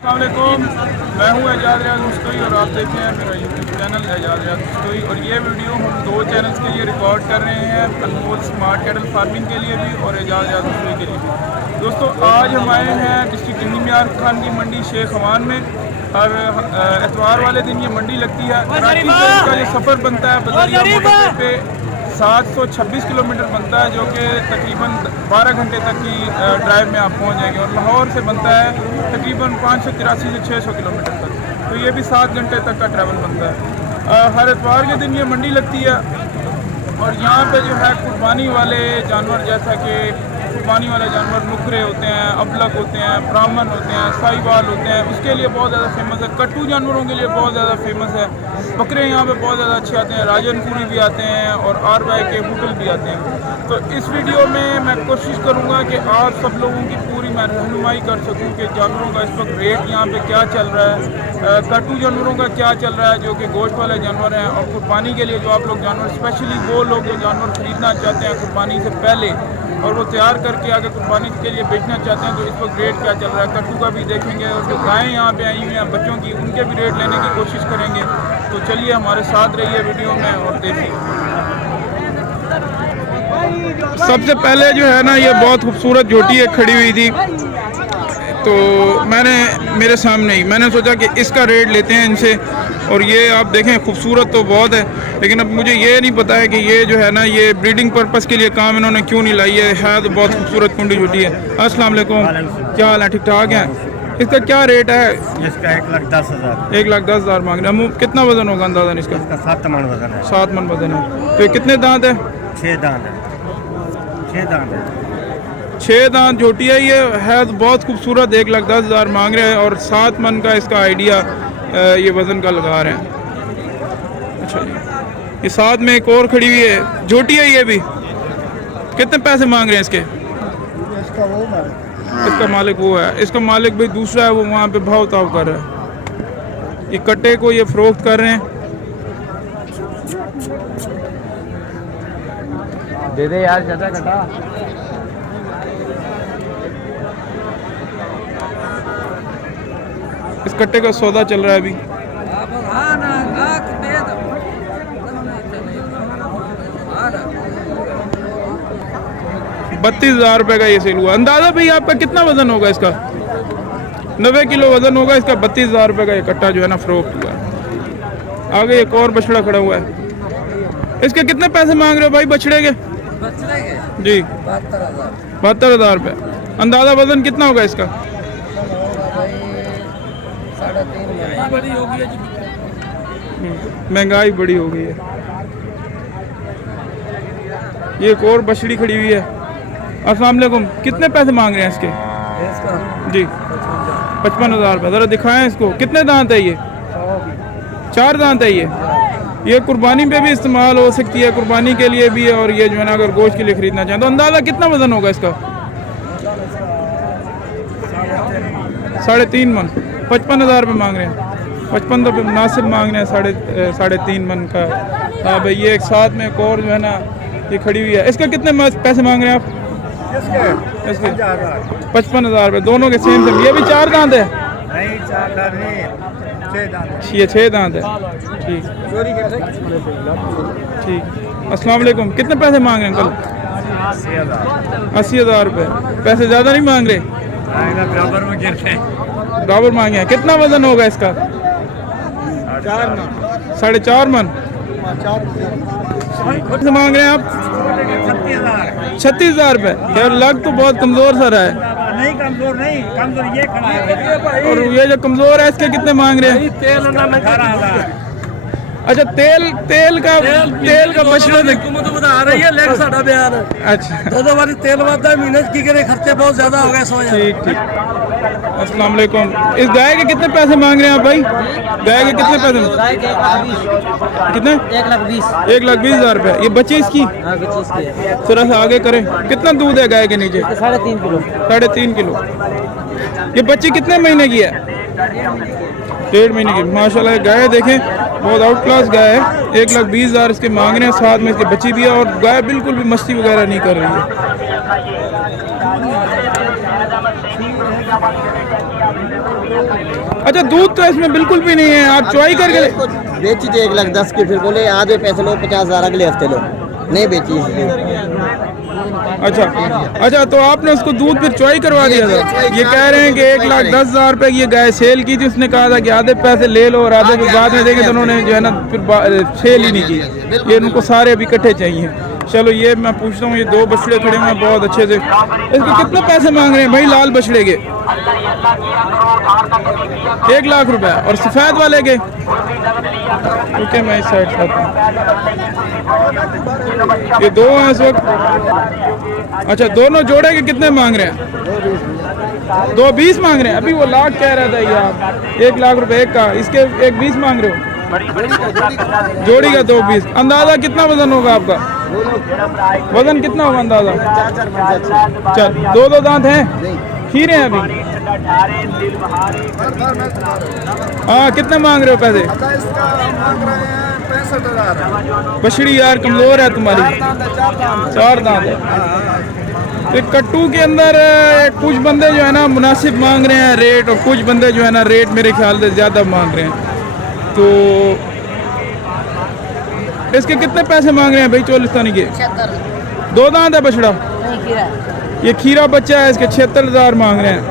अस्सलामुअलैकुम, मैं हूँ एजाज रियाज मुस्तोई और आप देख रहे हैं मेरा यूट्यूब चैनल एजाज रियाज मुस्तोई। और ये वीडियो हम दो चैनल्स के लिए रिकॉर्ड कर रहे हैं, अनमोल स्मार्ट कैटल फार्मिंग के लिए भी और एजाज रियाज मुस्तोई के लिए भी। दोस्तों, आज हम आए हैं डिस्ट्रिक्ट इंडी मियार खान की मंडी शेख हवान में। हर एतवार वाले दिन ये मंडी लगती है। कराची से इसका जो सफ़र बनता है बदरिया मोटर पे 726 किलोमीटर बनता है, जो कि तकरीबन 12 घंटे तक की ड्राइव में आप पहुंच जाएंगे। और लाहौर से बनता है तकरीबन 583 से 600 किलोमीटर तक, तो ये भी 7 घंटे तक का ट्रैवल बनता है। हर एतवार के दिन ये मंडी लगती है और यहाँ पे जो है कुर्बानी वाले जानवर, जैसा कि कुर्बानी वाले जानवर नुकरे होते हैं, अबलक होते हैं, ब्राह्मण होते हैं, साहिवाल होते हैं, उसके लिए बहुत ज़्यादा फेमस है। कट्टू जानवरों के लिए बहुत ज़्यादा फेमस है। बकरे यहाँ पे बहुत ज़्यादा अच्छे आते हैं, राजनपुरी भी आते हैं और RY के हुटल भी आते हैं। तो इस वीडियो में मैं कोशिश करूँगा कि आप सब लोगों की पूरी मैं रहनुमाई कर सकूँ कि जानवरों का इस वक्त रेट यहाँ पे क्या चल रहा है, कट्टू जानवरों का क्या चल रहा है जो कि गोश्त वाले जानवर हैं, और कुर्बानी के लिए जो आप लोग जानवर, स्पेशली वो लोग जो जानवर ख़रीदना चाहते हैं कुर्बानी से पहले और वो तैयार करके आगे कुर्बानी के लिए बेचना चाहते हैं, तो इस वक्त रेट क्या चल रहा है। कट्टू का भी देखेंगे और जो गायें यहाँ पे आई हुई हैं बच्चों की, उनके भी रेट लेने की कोशिश करेंगे। तो चलिए हमारे साथ रहिए वीडियो में और देखिए। सबसे पहले जो है ना, ये बहुत खूबसूरत झोटी एक खड़ी हुई थी, तो मेरे सामने ही मैंने सोचा कि इसका रेट लेते हैं इनसे। और ये आप देखें, खूबसूरत तो बहुत है, लेकिन अब मुझे ये नहीं पता है कि ये जो है ना, ये ब्रीडिंग पर्पस के लिए काम इन्होंने क्यों नहीं लाई है तो बहुत खूबसूरत कुंडी झोटी है। अस्सलाम वालेकुम, क्या हाल है? ठीक ठाक है। इसका क्या रेट है? इसका 1,10,000। 1,10,000 मांग रहे हैं। कितना वजन होगा अंदाज़ा इसका? 7 मन वजन है। 7 मन वजन है। तो ये कितने दांत है? 6 दांत है। 6 दांत है। 6 दांत झोटी है। ये है तो बहुत खूबसूरत। 1,10,000 मांग रहे हैं और 7 मन का इसका आइडिया ये वज़न का लगा रहे हैं। अच्छा जी, ये साथ में एक और खड़ी हुई है झोटी है, ये भी कितने पैसे मांग रहे हैं इसके? इसका मालिक वो है, इसका मालिक भाई दूसरा है, वो वहाँ पे भाव ताव कर रहा है। ये कट्टे को ये फरोख्त कर रहे हैं। दे दे यार, ज़्यादा कटा। इस कट्टे का सौदा चल रहा है अभी। 32,000 रुपये का ये सेल हुआ। अंदाज़ा भाई आपका कितना वजन होगा इसका? 90 किलो वजन होगा इसका। 32,000 रुपये का ये कट्टा जो है ना फरोख्त हुआ है। आगे एक और बछड़ा खड़ा हुआ है। इसके कितने पैसे मांग रहे हो भाई बछड़े के? जी 72,000 रुपये। अंदाज़ा वजन कितना होगा इसका? महंगाई बड़ी हो गई है। ये एक और बछड़ी खड़ी हुई है। अस्सलाम वालेकुम, कितने पैसे मांग रहे हैं इसके? जी 55,000 रुपये। ज़रा दिखाएं इसको, कितने दांत है ये? 4 दांत है ये कुर्बानी पे भी इस्तेमाल हो सकती है, कुर्बानी के लिए भी है, और ये जो है ना अगर गोश्त के लिए ख़रीदना चाहें तो अंदाज़ा कितना वज़न होगा इसका? 3.5 मन। 55,000 रुपये मांग रहे हैं। 55 रुपये मुनासिब मांग रहे हैं। 3.5 मन का। हाँ भाई, ये एक साथ में एक और जो है ना ये खड़ी हुई है। इसका कितने पैसे मांग रहे हैं आप? इसके 55,000 रुपये। दोनों के सेम। ये भी 4 दांत है? नहीं, 4 दांत नहीं, 6 दांत। ये 6 दांत है। ठीक ठीक। अस्सलाम वालेकुम, कितने पैसे मांग रहे हैं अंकल? 80,000 रुपये। पैसे ज़्यादा नहीं मांग रहे? बराबर में गिर रहे। बराबर मांगे हैं। कितना वजन होगा इसका? 4.5 मन। कितने मांग रहे हैं आप? 36,000 रुपये। यार लग तो बहुत कमज़ोर सा रहा है। नहीं कमजोर नहीं, कमजोर ये खड़ा है। और ये जो कमज़ोर है इसके कितने मांग रहे हैं? 18,000। अच्छा, तेल का बछड़ा बता रही है। लेकिन साडा बयान है। अच्छा, 2 बारी तेल वादा महीने की करे, खर्चे बहुत ज्यादा हो गए। 100,000। ठीक। अस्सलाम वालेकुम, इस गाय के कितने पैसे मांग रहे हैं आप भाई? गाय के कितने पैसे? कितने? 1,20,000 रुपये। ये बच्चे इसकी? थोड़ा सा आगे करें। कितना दूध है गाय के नीचे? 3.5 किलो। 3.5 किलो। ये बच्ची कितने महीने की है? 1.5 महीने की। माशाल्लाह गाय देखें, बहुत आउट क्लास गाय है। 1,20,000 इसके मांग रहे हैं। साथ में इसके बच्ची भी है और गाय बिल्कुल भी मस्ती वगैरह नहीं कर रही है। अच्छा दूध तो इसमें बिल्कुल भी नहीं है, आप चुवाई करके बेची थी 1,10,000 की, फिर बोले आधे पैसे लो 50,000 अगले हफ्ते लो, नहीं बेची इसलिए। अच्छा अच्छा, तो आपने उसको दूध फिर चुवाई करवा दिया था। ये कह रहे हैं कि 1,10,000 रुपए की ये गाय सेल की थी, उसने कहा था कि आधे पैसे ले लो और आधे फिर बाद में देंगे, तो उन्होंने जो है ना फिर सेल ही नहीं की। ये उनको सारे अभी इकट्ठे चाहिए। चलो ये मैं पूछता हूँ, ये दो बछड़े खड़े हुए हैं बहुत अच्छे से, इसके कितने पैसे मांग रहे हैं भाई लाल बछड़े के? 1 लाख रुपए। और सफेद वाले के? ओके मैं इस साइड से आता हूँ। ये दो हैं इस वक्त। अच्छा दोनों जोड़े के कितने मांग रहे हैं? 2,20 मांग रहे हैं। अभी वो लाख कह रहा था ये, आप 1 लाख रुपए एक का, इसके 1,20 मांग रहे हो? जोड़ी का 2,20। अंदाजा कितना वजन होगा आपका? वजन कितना होगा अंदाजा? चल 2 दांत हैं, खीरे हैं अभी। हाँ कितने मांग रहे हो पैसे? बछड़ी यार कमजोर है तुम्हारी, 4 दांत है। तो कट्टू के अंदर कुछ बंदे जो है ना मुनासिब मांग रहे हैं रेट, और कुछ बंदे जो है ना रेट मेरे ख्याल से ज़्यादा मांग रहे हैं। तो इसके कितने पैसे मांग रहे हैं भाई चोलिस्तानी के? 2 दांत है बछड़ा, ये खीरा बच्चा है, इसके 76,000 मांग रहे हैं।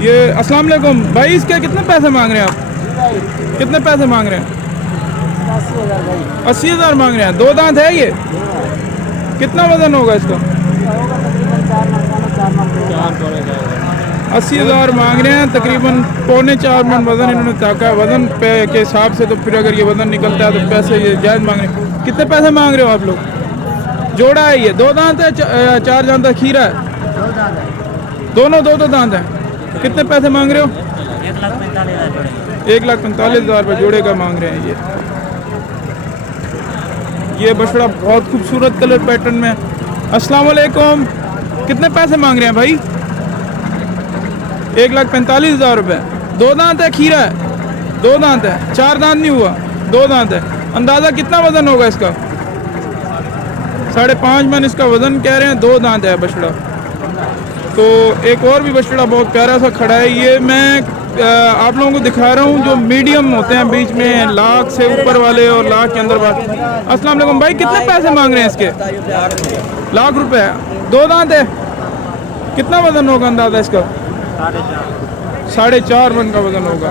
ये अस्सलाम वालेकुम भाई, इसके कितने पैसे मांग रहे हैं आप? कितने पैसे मांग रहे हैं? 80,000 मांग रहे हैं। 2 दांत है ये? कितना वजन होगा इसका? 80,000 मांग रहे हैं, तकरीबन 3.25 मन वजन इन्होंने ताका है। वजन पे के हिसाब से तो फिर अगर ये वजन निकलता है तो पैसे ये जायज़ मांग रहे हैं। कितने पैसे मांग रहे हो आप लोग? जोड़ा है ये? 2 दांत है, 4 दांत है, खीरा है? दोनों 2 दांत हैं। कितने पैसे मांग रहे हो? 1,45,000 रुपये जोड़े का मांग रहे हैं ये बछड़ा बहुत खूबसूरत कलर पैटर्न में। अस्सलाम वालेकुम, कितने पैसे मांग रहे हैं भाई? 1,45,000 रुपये। 2 दांत है, खीरा है? 2 दांत है, 4 दांत नहीं हुआ, 2 दांत है। अंदाज़ा कितना वजन होगा इसका? 5.5 मन इसका वजन कह रहे हैं। 2 दांत है बछड़ा। तो एक और भी बछड़ा बहुत प्यारा सा खड़ा है, ये मैं आप लोगों को दिखा रहा हूँ जो मीडियम होते हैं बीच में, लाख से ऊपर वाले और लाख के अंदर वाले। अस्सलाम वालेकुम भाई, कितने पैसे मांग रहे हैं इसके? 1 लाख रुपए। 2 दांत है, कितना वजन होगा अंदाजा इसका? 4.5 मन का वजन होगा।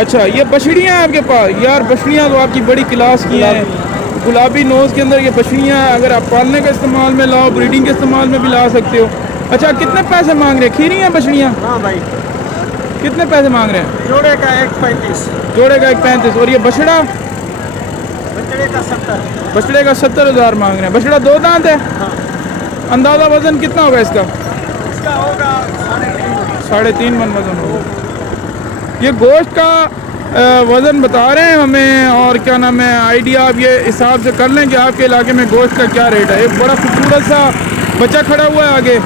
अच्छा ये बछड़ियाँ आपके पास? यार बछड़ियाँ तो आपकी बड़ी क्लास की हैं, गुलाबी नोज़ के अंदर ये बछड़ियाँ अगर आप पालने के इस्तेमाल में लाओ, ब्रीडिंग के इस्तेमाल में भी ला सकते हो। अच्छा कितने पैसे मांग रहे हैं? खीरी हैं बछड़ियाँ? हाँ भाई। कितने पैसे मांग रहे हैं? जोड़े का 1,35,000। जोड़े का 1,35,000। और ये बछड़ा? बछड़े का 70। बछड़े का 70,000 मांग रहे हैं। बछड़ा 2 दांत है? हाँ। अंदाज़ा वजन कितना होगा इसका? इसका होगा 3.5 मन वजन होगा। ये गोश्त का वज़न बता रहे हैं हमें, और क्या नाम है आइडिया आप ये हिसाब से कर लें कि आपके इलाके में गोश्त का क्या रेट है। एक बड़ा खूबसूरत सा बच्चा खड़ा हुआ है आगे,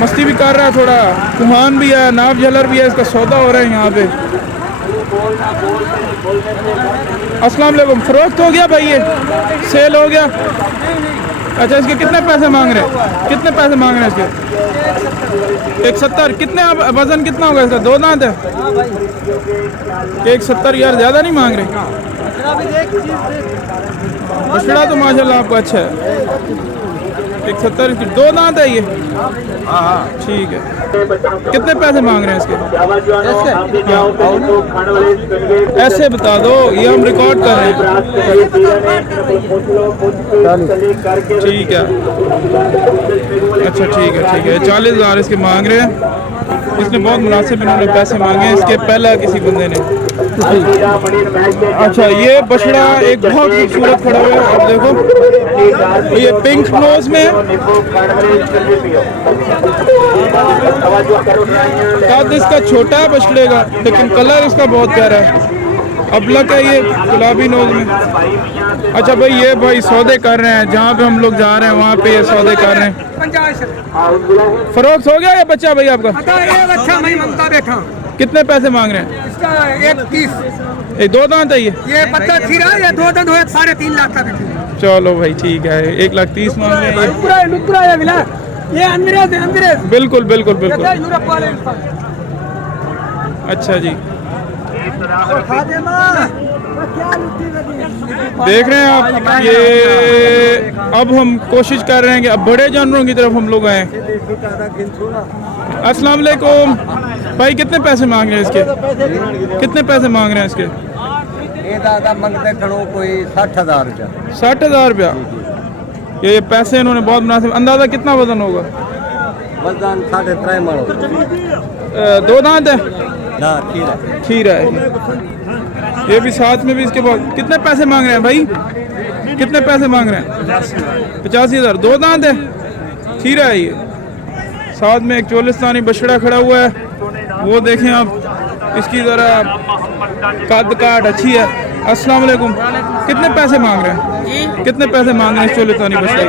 मस्ती भी कर रहा है, थोड़ा कुमान भी है, नाव झलर भी है, इसका सौदा हो रहा है यहाँ पे। अस्सलाम वालेकुम, फ़रोख्त हो गया भाई? ये सेल हो गया? अच्छा इसके कितने पैसे मांग रहे हैं? कितने पैसे मांग रहे हैं इसके? 1,70। कितने वजन कितना होगा इसका? 2 दांत है? 1,70 यार ज़्यादा नहीं मांग रहे? बछड़ा तो माशाल्लाह आपको अच्छा है। 1,70 की 2 दांत है ये? हाँ ठीक है। कितने पैसे मांग रहे हैं इसके? ऐसे बता दो, ये हम रिकॉर्ड कर रहे हैं। ठीक है, अच्छा ठीक है 40,000 इसके मांग रहे हैं। इसने बहुत मुनासिब इन्होंने पैसे मांगे हैं, इसके पहला किसी बंदे ने। अच्छा ये बछड़ा एक बहुत खूबसूरत खड़ा हुआ है, आप देखो ये पिंक नोज में कद इसका छोटा है बछड़े का, लेकिन कलर इसका बहुत प्यारा है। अबलक है ये गुलाबी नोज में। अच्छा भाई ये भाई सौदे कर रहे हैं, जहाँ पे हम लोग जा रहे हैं वहाँ पे ये सौदे कर रहे हैं। फरोख्त हो गया ये बच्चा भाई आपका? ये बच्चा मैं मंगता बैठा। कितने पैसे मांग रहे हैं? इसका 1,30,000। ये 2 दांत है ये बच्चा खीरा, ये 2 दांत हुए 3.5 लाख का बिकी। चलो भाई ठीक है, 1,30,000 मांग रहे हैं। नुकरा है मिला। ये अंग्रेज है, अंग्रेज। बिल्कुल बिल्कुल बिल्कुल। ये यूरोप वाले। अच्छा जी, खा दे मां। क्या लुटी देख रहे हैं आप, ये अब हम कोशिश कर रहे हैं कि अब बड़े जानवरों की तरफ हम लोग आए। अस्सलाम वालेकुम भाई, कितने पैसे मांग रहे हैं इसके? कितने पैसे मांग रहे हैं इसके? ये दादा मंगते खड़ो कोई 60,000 रुपया। 60,000 रुपया। ये पैसे इन्होंने बहुत मुनासिब। अंदाजा कितना वजन होगा? वजन 3.5 मन। 2 दांत है ना खीरा है। ये भी साथ में भी इसके बाद कितने पैसे मांग रहे हैं भाई? कितने पैसे मांग रहे हैं? 85,000। 2 दांत है, खीरा है ये। साथ में एक चोलिस्तानी बछड़ा खड़ा हुआ है, वो देखें आप, इसकी ज़रा कद काट अच्छी है। अस्सलाम वालेकुम, कितने पैसे मांग रहे हैं? कितने पैसे मांग रहे हैं चोलिस्तानी बछड़े?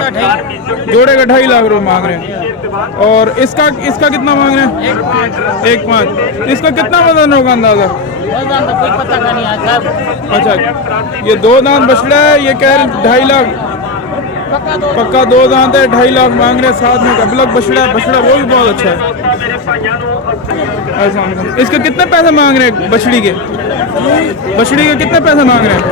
जोड़े का 2.5 लाख रुपये मांग रहे हैं। और इसका कितना मांग रहे हैं? 1.5। इसका कितना वजन होगा अंदाजा? अच्छा, ये 2 दांत बछड़ा है, ये कह रहे 2.5 लाख। पक्का 2 दांत है, 2.5 लाख मांग रहे हैं। साथ में कबलक बछड़ा है, बछड़ा वो भी बहुत अच्छा है। इसके कितने पैसे मांग रहे हैं? बछड़ी के कितने पैसे मांग रहे हैं?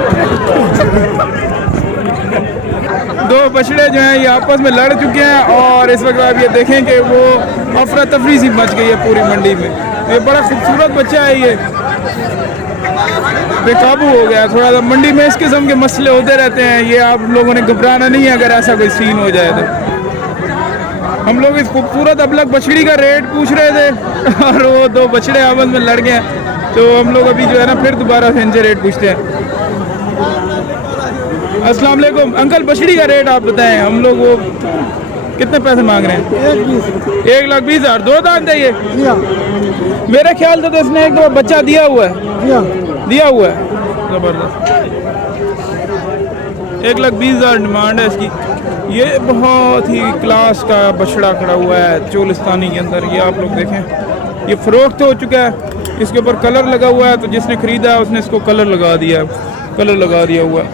2 बछड़े जो हैं ये आपस में लड़ चुके हैं और इस वक्त आप ये देखें कि वो अफरा तफरी सी मच गई है पूरी मंडी में। ये बड़ा खूबसूरत बच्चा है, ये बेकाबू हो गया थोड़ा सा। मंडी में इस किस्म के मसले होते रहते हैं, ये आप लोगों ने घबराना नहीं है अगर ऐसा कोई सीन हो जाए तो। हम लोग इस खूबसूरत अबलक बछड़ी का रेट पूछ रहे थे और वो 2 बछड़े आपस में लड़ गए, तो हम लोग अभी जो है ना फिर दोबारा से इनसे रेट पूछते हैं। अस्सलाम वालेकुम अंकल, बछड़ी का रेट आप बताएं। हम लोग वो कितने पैसे मांग रहे हैं? 1,20,000। 2 दांत है ये? मेरे ख्याल से तो इसने एक 2 बच्चा दिया हुआ है। जबरदस्त। 1,20,000 डिमांड है इसकी। ये बहुत ही क्लास का बछड़ा खड़ा हुआ है चोलिस्तानी के अंदर। ये आप लोग देखें, ये फरोख्त हो चुका है, इसके ऊपर कलर लगा हुआ है, तो जिसने ख़रीदा है उसने इसको कलर लगा दिया हुआ है।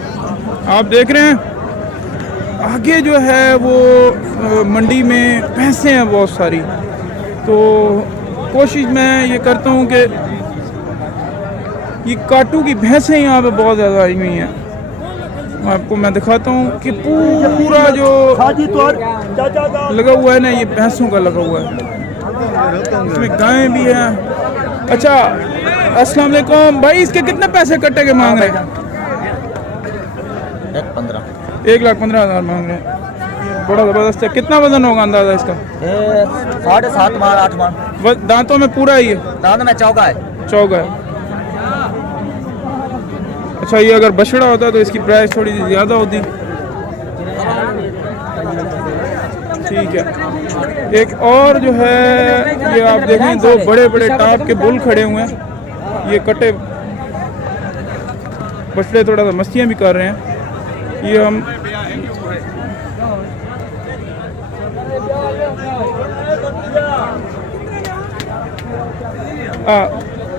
आप देख रहे हैं आगे जो है वो मंडी में भैंसें हैं बहुत सारी, तो कोशिश मैं ये करता हूँ कि ये काटू की भैंसें यहाँ पे बहुत ज़्यादा आई हुई हैं। आपको मैं दिखाता हूँ कि पूरा जो लगा हुआ है ना, ये भैंसों का लगा हुआ है, इसमें गायें भी हैं। अच्छा, अस्सलाम वालेकुम भाई, इसके कितने पैसे कट्टे के मांग रहे हैं? 1,15,000 मांग रहे हैं। बड़ा ज़बरदस्त है। कितना वजन होगा अंदाज़ा इसका? 7.5 मन 8 मन। दांतों में पूरा ही है? दांत में चौका है। अच्छा, ये अगर बछड़ा होता तो इसकी प्राइस थोड़ी सी ज़्यादा होती। ठीक है। एक और जो है ये आप देखें, 2 बड़े बड़े टाप के बुल खड़े हुए हैं। ये कटे बछड़े थोड़ा सा मस्तियाँ भी कर रहे हैं। ये हम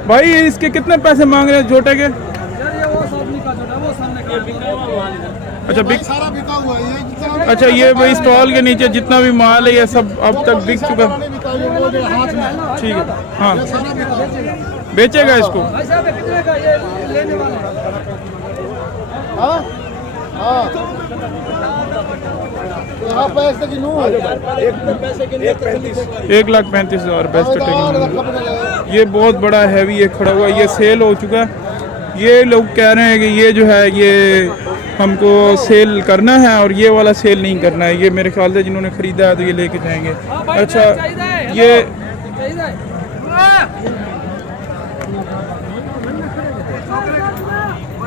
भाई, इसके कितने पैसे मांग रहे हैं छोटे के? अच्छा, सारा बिका हुआ है ये जितना अच्छा, ये भाई स्टॉल के नीचे जितना भी माल है ये सब अब तक बिक चुका। वो जो हाथ में ठीक है, हाँ, सारा बिका हुआ बेचेगा इसको? हाँ हाँ यहाँ पैसे की नूर 1,35,000 बेस्ट कटेगा। ये बहुत बड़ा हैवी ये खड़ा हुआ, ये सेल हो चुका है। ये लोग कह रहे हैं कि ये जो है ये हमको सेल करना है और ये वाला सेल नहीं करना है। ये मेरे ख्याल से जिन्होंने ख़रीदा है तो ये लेके जाएंगे। अच्छा, ये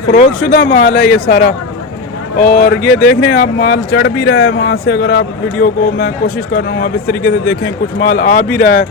फ़रोख्तशुदा माल है ये सारा, और ये देख रहे हैं आप माल चढ़ भी रहा है वहाँ से। अगर आप वीडियो को मैं कोशिश कर रहा हूँ आप इस तरीके से देखें, कुछ माल आ भी रहा है